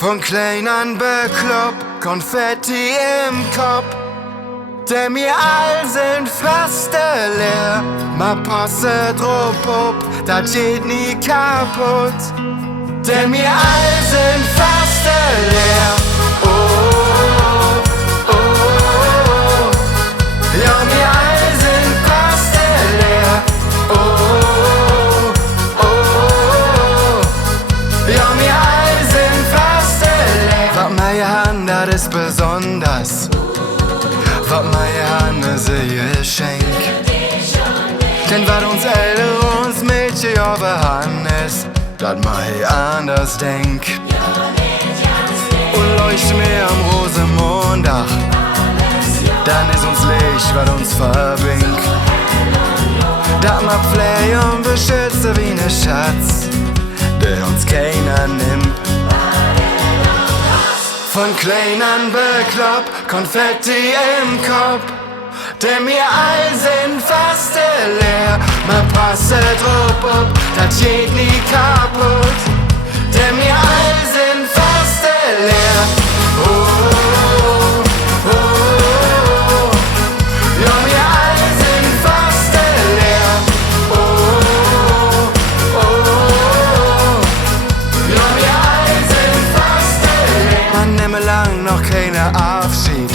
Von klein an beklopp, Konfetti im Kopp. Denn wir all sind Fasteleer. Ma passe drauf, das geht nie kaputt. Denn wir all sind Fasteleer. Oh, oh, oh. Ja, wir all sind Fasteleer. Oh, oh, oh. Ja, wir all sind Fasteleer. Was meine Hand, das ist besonders. Was meine Hand, ist ein Geschenk. Denn was uns Ältere, uns Mädchen ja behandeln ist, dat mei anders denk. Und leucht mir am Rosenmonddach, dann ist uns Licht, was uns verbindt. Dat ma pflege und beschütze wie ne Schatz, der uns keiner nimmt. Von klein an beklopp, Konfetti im Kopp. Denn wir all sind Fasteleer. Ma passe drauf, das geht nie kaputt. Denn wir all sind Fasteleer. Oh, oh, oh, oh. Ja, wir all sind Fasteleer. Oh, oh, oh. Ja, wir all sind Fasteleer. Man nehme lang noch keine Abschied.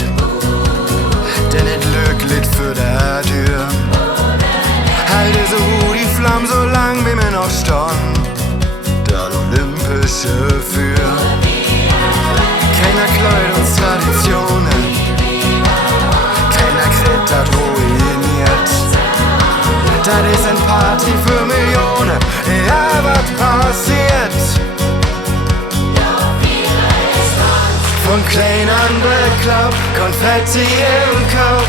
Denn et Glück liegt für der Tür. Halte so die Flamme so lang wie mir noch stehen. Das Olympische für. Keiner kleut uns Traditionen. Keiner kriegt das ruiniert. Das ist ein Party für Millionen. Ja, was passiert? Von klein an beklopp, Konfetti im Kopp.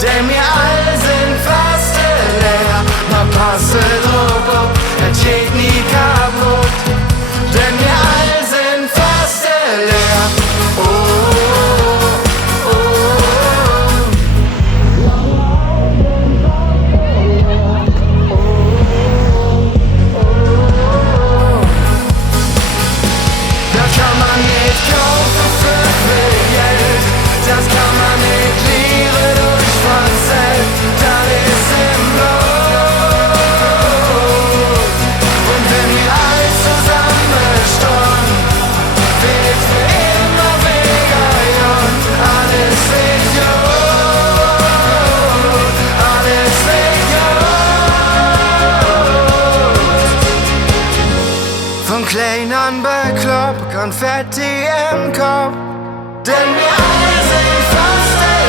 Denn wir all sind Fasteleer. Ma passe drauf, das geht nie kaputt. Denn wir all sind Fasteleer. Oh, oh, oh. Das kann man nicht kaufen für viel Geld. Das kann man nicht lieben durch Konzept. Das ist im Blut. Und wenn wir all zusammenstehen, wird für immer weniger jung. Alles wird gut. Alles wird gut. Von klein an beklopp, Konfetti im Kopp. Denn wir alle sind Fasteleer.